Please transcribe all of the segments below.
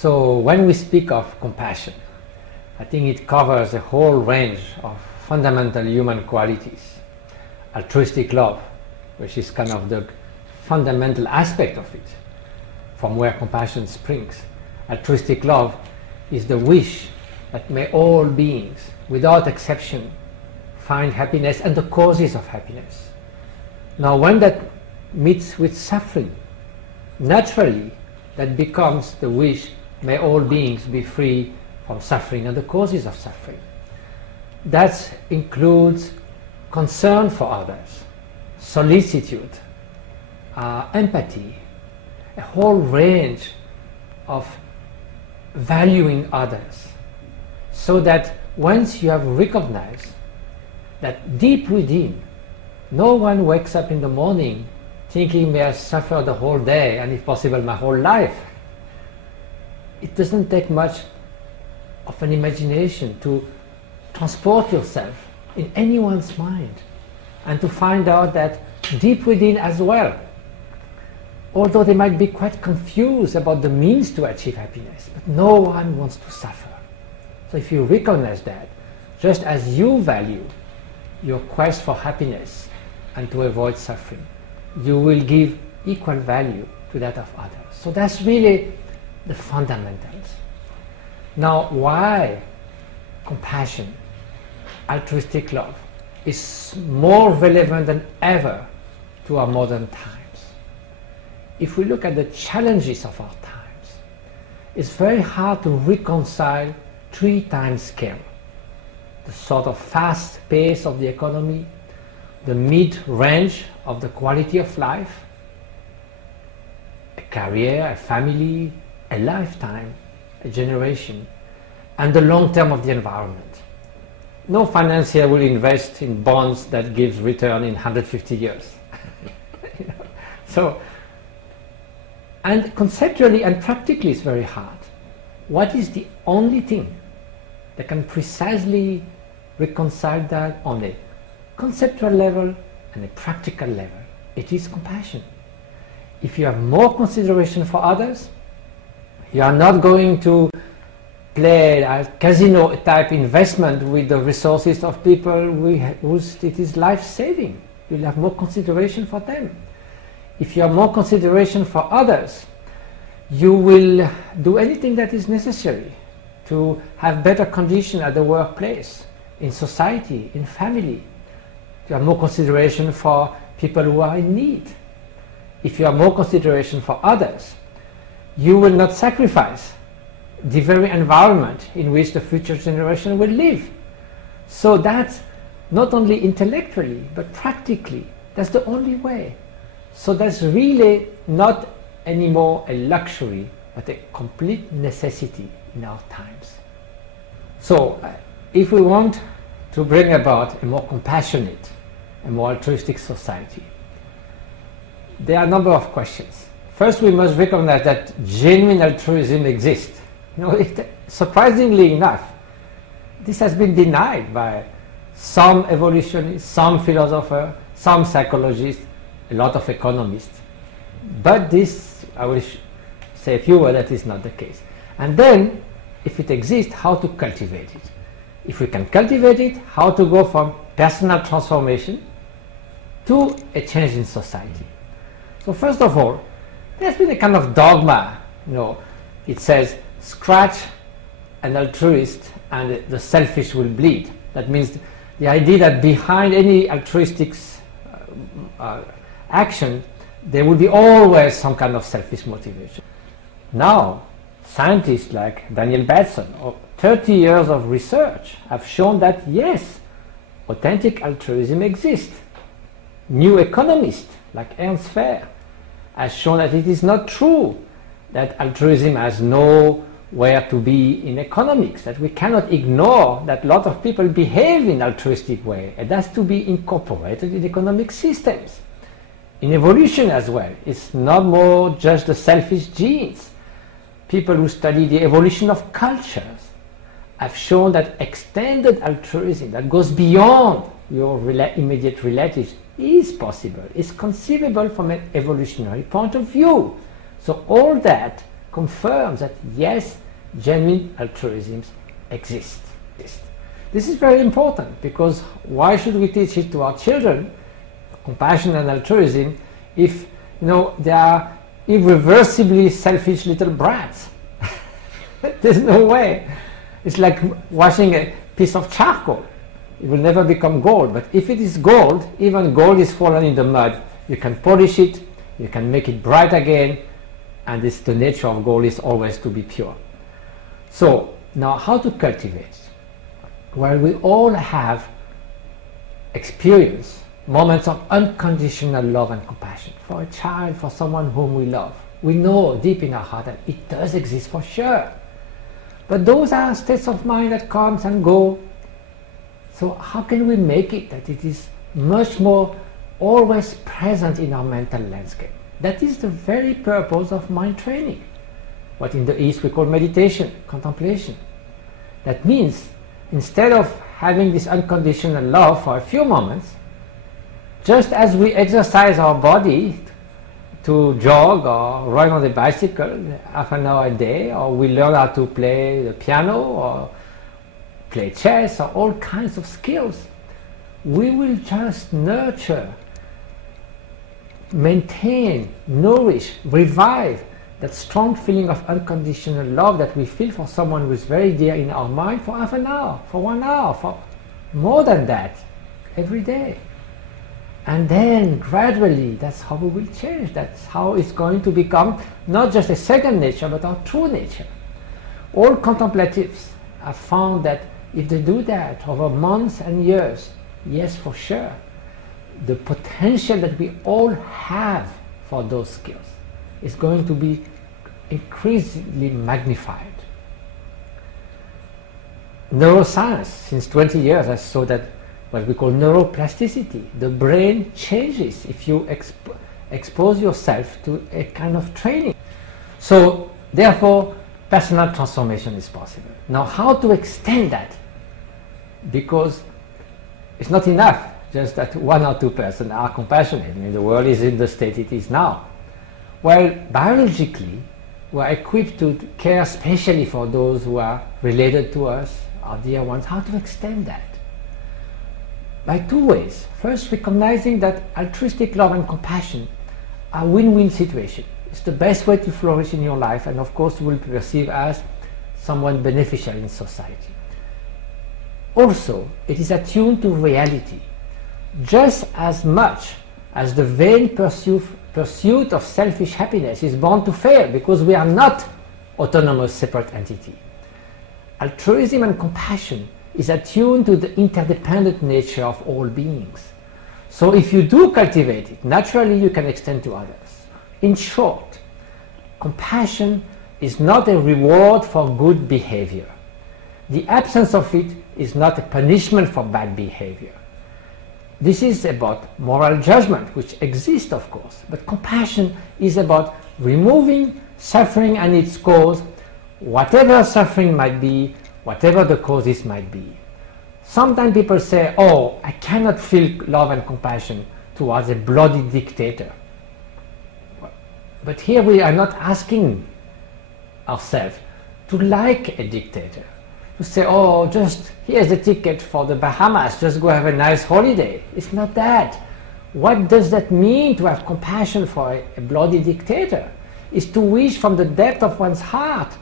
So when we speak of compassion, I think it covers a whole range of fundamental human qualities. Altruistic love, which is kind of the fundamental aspect of it, from where compassion springs. Altruistic love is the wish that may all beings, without exception, find happiness and the causes of happiness. Now, when that meets with suffering, naturally that becomes the wish, may all beings be free from suffering and the causes of suffering. That includes concern for others, solicitude, empathy, a whole range of valuing others, so that once you have recognized that deep within, no one wakes up in the morning thinking, may I suffer the whole day and if possible my whole life. It doesn't take much of an imagination to transport yourself in anyone's mind and to find out that deep within as well, although they might be quite confused about the means to achieve happiness, but no one wants to suffer. So if you recognize that, just as you value your quest for happiness and to avoid suffering, you will give equal value to that of others. So that's really the fundamentals. Now, why compassion, altruistic love, is more relevant than ever to our modern times? If we look at the challenges of our times, it's very hard to reconcile 3-time scale. The sort of fast pace of the economy, the mid-range of the quality of life, a career, a family, a lifetime, a generation, and the long term of the environment. No financier will invest in bonds that gives return in 150 years. You know? So, and conceptually and practically it's very hard. What is the only thing that can precisely reconcile that on a conceptual level and a practical level? It is compassion. If you have more consideration for others, you are not going to play a casino type investment with the resources of people whose it is life-saving. You'll have more consideration for them. If you have more consideration for others, you will do anything that is necessary to have better conditions at the workplace, in society, in family. You have more consideration for people who are in need. If you have more consideration for others, you will not sacrifice the very environment in which the future generation will live. So that's not only intellectually, but practically, that's the only way. So that's really not anymore a luxury, but a complete necessity in our times. So if we want to bring about a more compassionate, a more altruistic society, there are a number of questions. First, we must recognize that genuine altruism exists. You know, surprisingly enough, this has been denied by some evolutionists, some philosophers, some psychologists, a lot of economists. But this, I will say a few words, that is not the case. And then, if it exists, how to cultivate it. If we can cultivate it, how to go from personal transformation to a change in society. So first of all, there's been a kind of dogma, you know, it says, scratch an altruist and the selfish will bleed. That means the idea that behind any altruistic action, there will be always some kind of selfish motivation. Now, scientists like Daniel Batson, 30 years of research, have shown that yes, authentic altruism exists. New economists like Ernst Fehr has shown that it is not true that altruism has nowhere to be in economics, that we cannot ignore that a lot of people behave in altruistic way. It has to be incorporated in economic systems. In evolution as well, it's not more just the selfish genes. People who study the evolution of cultures have shown that extended altruism that goes beyond your immediate relatives is possible, is conceivable from an evolutionary point of view. So all that confirms that yes, genuine altruism exists. This is very important, because why should we teach it to our children, compassion and altruism, if they are irreversibly selfish little brats? There's no way. It's like washing a piece of charcoal. It will never become gold. But if it is gold, even gold is fallen in the mud, you can polish it, you can make it bright again, and it's the nature of gold is always to be pure. So now, how to cultivate? Well, we all have experienced moments of unconditional love and compassion for a child, for someone whom we love. We know deep in our heart that it does exist for sure. But those are states of mind that comes and go. So how can we make it that it is much more always present in our mental landscape? That is the very purpose of mind training, what in the East we call meditation, contemplation. That means instead of having this unconditional love for a few moments, just as we exercise our body to jog or ride on the bicycle half an hour a day, or we learn how to play the piano or play chess or all kinds of skills, we will just nurture, maintain, nourish, revive that strong feeling of unconditional love that we feel for someone who is very dear in our mind for half an hour, for 1 hour, for more than that, every day. And then gradually, that's how we will change. That's how it's going to become not just a second nature, but our true nature. All contemplatives have found that if they do that over months and years, yes, for sure, the potential that we all have for those skills is going to be increasingly magnified. Neuroscience, since 20 years, has shown that what we call neuroplasticity, the brain changes if you expose yourself to a kind of training. So therefore, personal transformation is possible. Now, how to extend that? Because it's not enough just that 1 or 2 persons are compassionate. I mean, the world is in the state it is now. Well, biologically, we are equipped to care especially for those who are related to us, our dear ones. How to extend that? By 2 ways. First, recognizing that altruistic love and compassion are win-win situations. It's the best way to flourish in your life, and of course you will be perceived as someone beneficial in society. Also, it is attuned to reality. Just as much as the vain pursuit of selfish happiness is bound to fail, because we are not autonomous separate entity. Altruism and compassion is attuned to the interdependent nature of all beings. So if you do cultivate it, naturally you can extend to others. In short, compassion is not a reward for good behavior. The absence of it is not a punishment for bad behavior. This is about moral judgment, which exists, of course, but compassion is about removing suffering and its cause, whatever suffering might be, whatever the causes might be. Sometimes people say, oh, I cannot feel love and compassion towards a bloody dictator. But here we are not asking ourselves to like a dictator, to say, oh, just here's the ticket for the Bahamas, just go have a nice holiday. It's not that. What does that mean to have compassion for a bloody dictator? It's to wish from the depth of one's heart,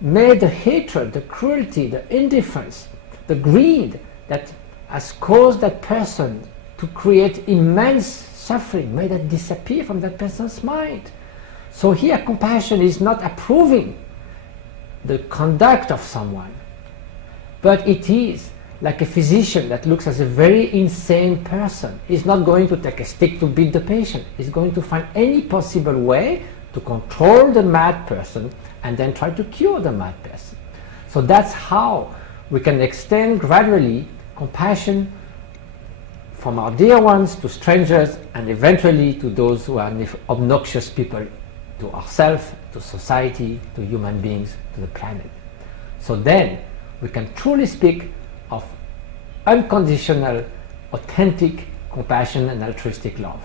may the hatred, the cruelty, the indifference, the greed that has caused that person to create immense suffering, may that disappear from that person's mind. So here compassion is not approving the conduct of someone, but it is like a physician that looks at a very insane person. He's not going to take a stick to beat the patient. He's going to find any possible way to control the mad person and then try to cure the mad person. So that's how we can extend gradually compassion from our dear ones to strangers, and eventually to those who are obnoxious people to ourselves, to society, to human beings, to the planet. So then we can truly speak of unconditional, authentic compassion and altruistic love.